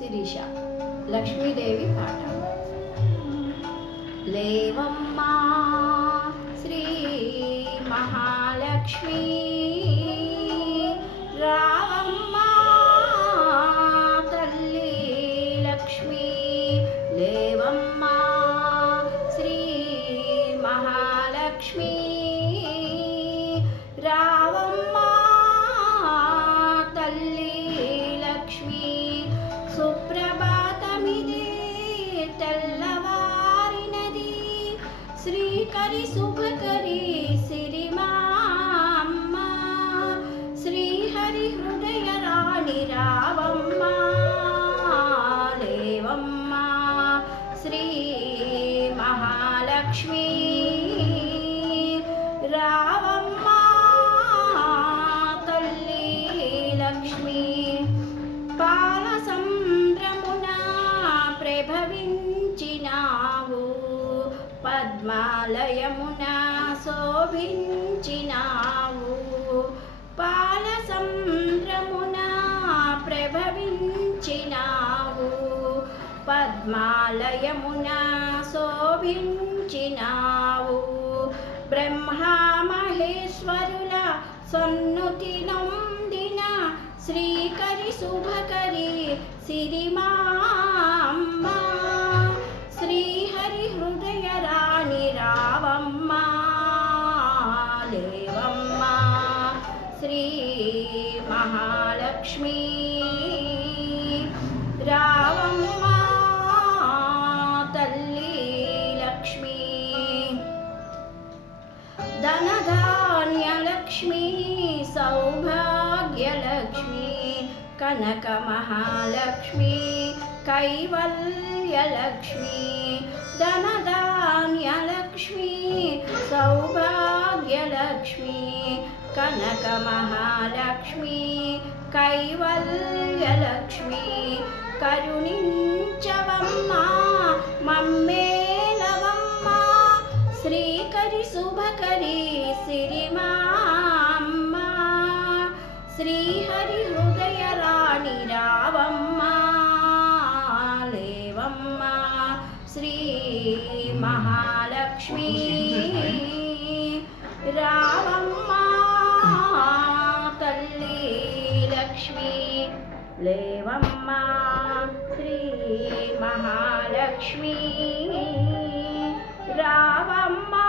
శిరీష. లక్ష్మీదేవి పాట. లేవమ్మా శ్రీ మహాలక్ష్మి, రావమ్మా తల్లి లక్ష్మి. లేవమ్మా శ్రీ మహాలక్ష్మి, రావమ్మా తల్లి లక్ష్మి. సుప్రభాతమిదే తెల్లవారినది, శ్రీకరి శుభకరి సిరిమామ్మ. శ్రీహరి హృదయ రాణి రావమ్మా. లేవమ్మా శ్రీ మహాలక్ష్మి, రావమ్మా తల్లి లక్ష్మి. పాల సంభ్రమున ప్రభవించినావు, పద్మాలయమున శోభించినావు. పాల సంభ్రమున ప్రభవించినావు, పద్మాలయమున శోభించినావు. బ్రహ్మా మహేశ్వరుల సన్నుతి నొందిన శ్రీకరి శుభకరి సిరిమామ్మ. శ్రీహరి హృదయ రాణి రావమ్మా. లేవమ్మా శ్రీ మహాలక్ష్మి, రావమ్మా తల్లి లక్ష్మి. ధనధాన్యలక్ష్మి, సౌభాగ్యలక్ష్మి, కనక మహాలక్ష్మి, కైవల్యలక్ష్మి. ధనధాన్యలక్ష్మి, సౌభాగ్యలక్ష్మి, కనక మహాలక్ష్మి, కైవల్యలక్ష్మి. కరుణించవమ్మా మమ్మేలవమ్మా, శ్రీకరి శుభకరి సిరిమామ్మ. శ్రీహరి హృదయ రాణి రావమ్మా. లేవమ్మా శ్రీ మహాలక్ష్మి, రావమ్మా తల్లి లక్ష్మి. లేవమ్మా శ్రీ మహాలక్ష్మి, రావమ్మా